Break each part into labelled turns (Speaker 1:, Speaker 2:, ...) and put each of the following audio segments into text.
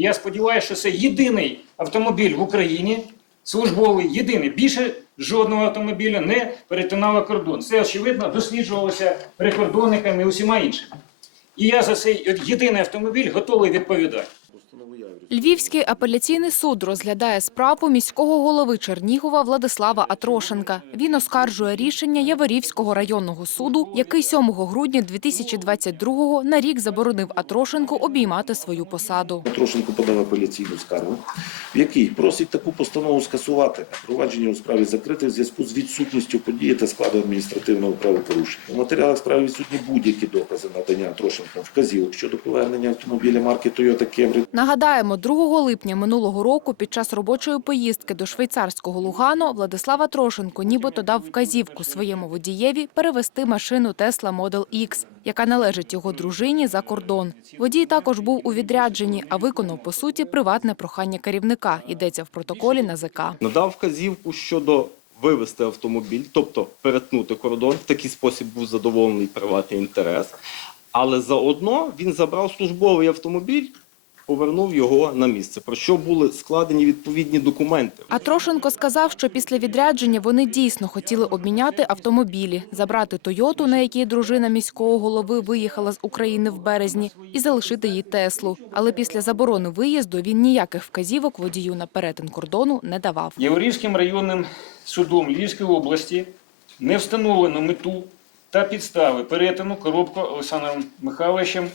Speaker 1: Я сподіваюся, що це єдиний автомобіль в Україні, службовий, єдиний. Більше жодного автомобіля не перетинало кордон. Це, очевидно, досліджувалося прикордонниками і усіма іншими. І я за цей єдиний автомобіль готовий відповідати.
Speaker 2: Львівський апеляційний суд розглядає справу міського голови Чернігова Владислава Атрошенка. Він оскаржує рішення Яворівського районного суду, який 7 грудня 2022-го на рік заборонив Атрошенку обіймати свою посаду.
Speaker 3: Трошенко подав апеляційну скаргу, в якій просить таку постанову скасувати. Провадження у справі закрите в зв'язку з відсутністю події та складу адміністративного правопорушення. У матеріалах справи відсутні будь-які докази надання Трошенком вказівок щодо повернення автомобіля марки Toyota Camry
Speaker 2: Нагадаємо, 2 липня минулого року під час робочої поїздки до швейцарського Лугано Владислава Трошенко нібито дав вказівку своєму водієві перевести машину Tesla Model X, яка належить його дружині за кордон. Водій також був у відрядженні, а виконав по суті приватне прохання керівника. Йдеться в протоколі НАЗК.
Speaker 4: надав вказівку щодо вивести автомобіль, тобто перетнути кордон. В такий спосіб був задоволений приватний інтерес. Але заодно він забрав службовий автомобіль, повернув його на місце, про що були складені відповідні документи.
Speaker 2: А Трошенко сказав, що після відрядження вони дійсно хотіли обміняти автомобілі, забрати Тойоту, на якій дружина міського голови виїхала з України в березні, і залишити їй Теслу. Але після заборони виїзду він ніяких вказівок водію на перетин кордону не давав.
Speaker 1: Яворівським районним судом Львівської області не встановлено мету та підстави перетину коробка Олександром Михайловичем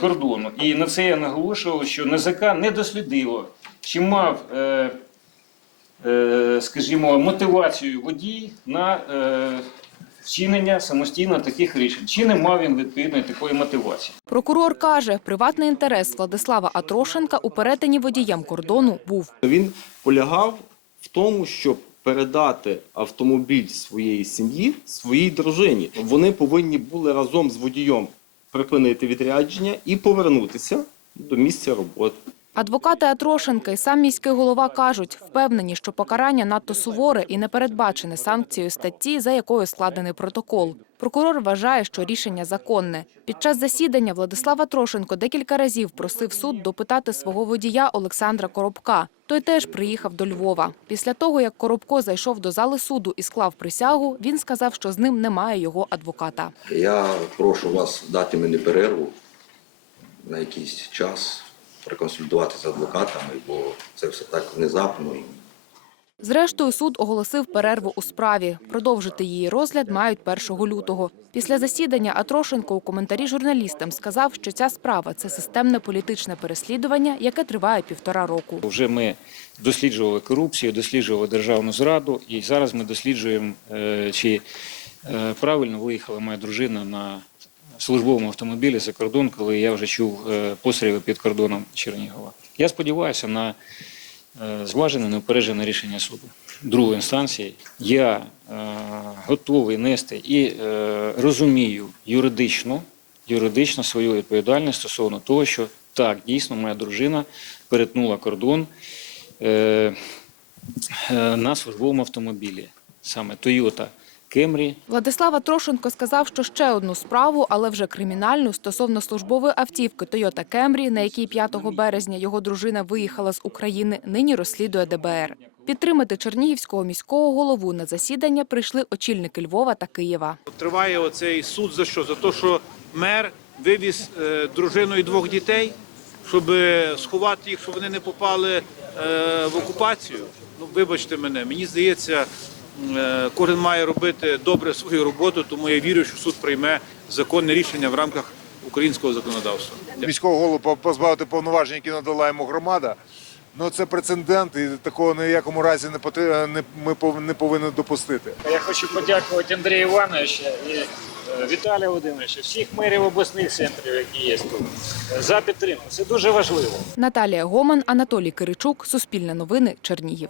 Speaker 1: кордону. І на це я наголошував, що НАЗК не дослідило, чи мав, е, е, скажімо, мотивацію водій на е, вчинення самостійно таких рішень. Чи не мав він відповідної такої мотивації?
Speaker 2: Прокурор каже, приватний інтерес Владислава Атрошенка у перетині водіям кордону був.
Speaker 4: Він полягав в тому, щоб передати автомобіль своєї сім'ї своїй дружині. Вони повинні були разом з водієм припинити відрядження і повернутися до місця роботи.
Speaker 2: Адвокати Атрошенка і сам міський голова кажуть, впевнені, що покарання надто суворе і не передбачене санкцією статті, за якою складений протокол. Прокурор вважає, що рішення законне. Під час засідання Владислава Трошенко декілька разів просив суд допитати свого водія Олександра Коробка. Той теж приїхав до Львова. Після того, як Коробко зайшов до зали суду і склав присягу, він сказав, що з ним немає його адвоката.
Speaker 5: Я прошу вас дати мені перерву на якийсь час, проконсультуватися з адвокатами, бо це все так внезапно.
Speaker 2: Зрештою, суд оголосив перерву у справі. Продовжити її розгляд мають 1 лютого. Після засідання Атрошенко у коментарі журналістам сказав, що ця справа це системне політичне переслідування, яке триває півтора року.
Speaker 1: Вже ми досліджували корупцію, досліджували державну зраду, і зараз ми досліджуємо, е, чи е, правильно виїхала моя дружина на службовому автомобілі за кордон, коли я вже чув е, постріли під кордоном Чернігова. Я сподіваюся на е, зважене, неупереджене рішення суду другої інстанції. Я е, готовий нести і розумію юридично, юридично свою відповідальність стосовно того, що так, дійсно, моя дружина перетнула кордон на службовому автомобілі, саме Toyota Camry.
Speaker 2: Владислава Трошенко сказав, що ще одну справу, але вже кримінальну, стосовно службової автівки Toyota Camry, на якій 5 березня його дружина виїхала з України, нині розслідує ДБР. Підтримати Чернігівського міського голову на засідання прийшли очільники Львова та Києва.
Speaker 6: Триває оцей суд за що? За те, що мер вивіз е, дружину і двох дітей, щоб е, сховати їх, щоб вони не попали е, в окупацію. Ну, вибачте мене, мені здається, кожен має робити добре свою роботу, тому я вірю, що суд прийме законне рішення в рамках українського законодавства.
Speaker 7: міського голову позбавити повноважень, які надала йому громада. Ну це прецедент, і такого ні в якому разі не потр- не ми пов- не повинні допустити.
Speaker 1: Я хочу подякувати Андрію Івановичу і е, Віталію Володимировичу, всіх мерів обласних центрів, які є тут, за підтримку. Це дуже важливо.
Speaker 2: Наталія Гоман, Анатолій Киричук, Суспільне новини, Чернігів.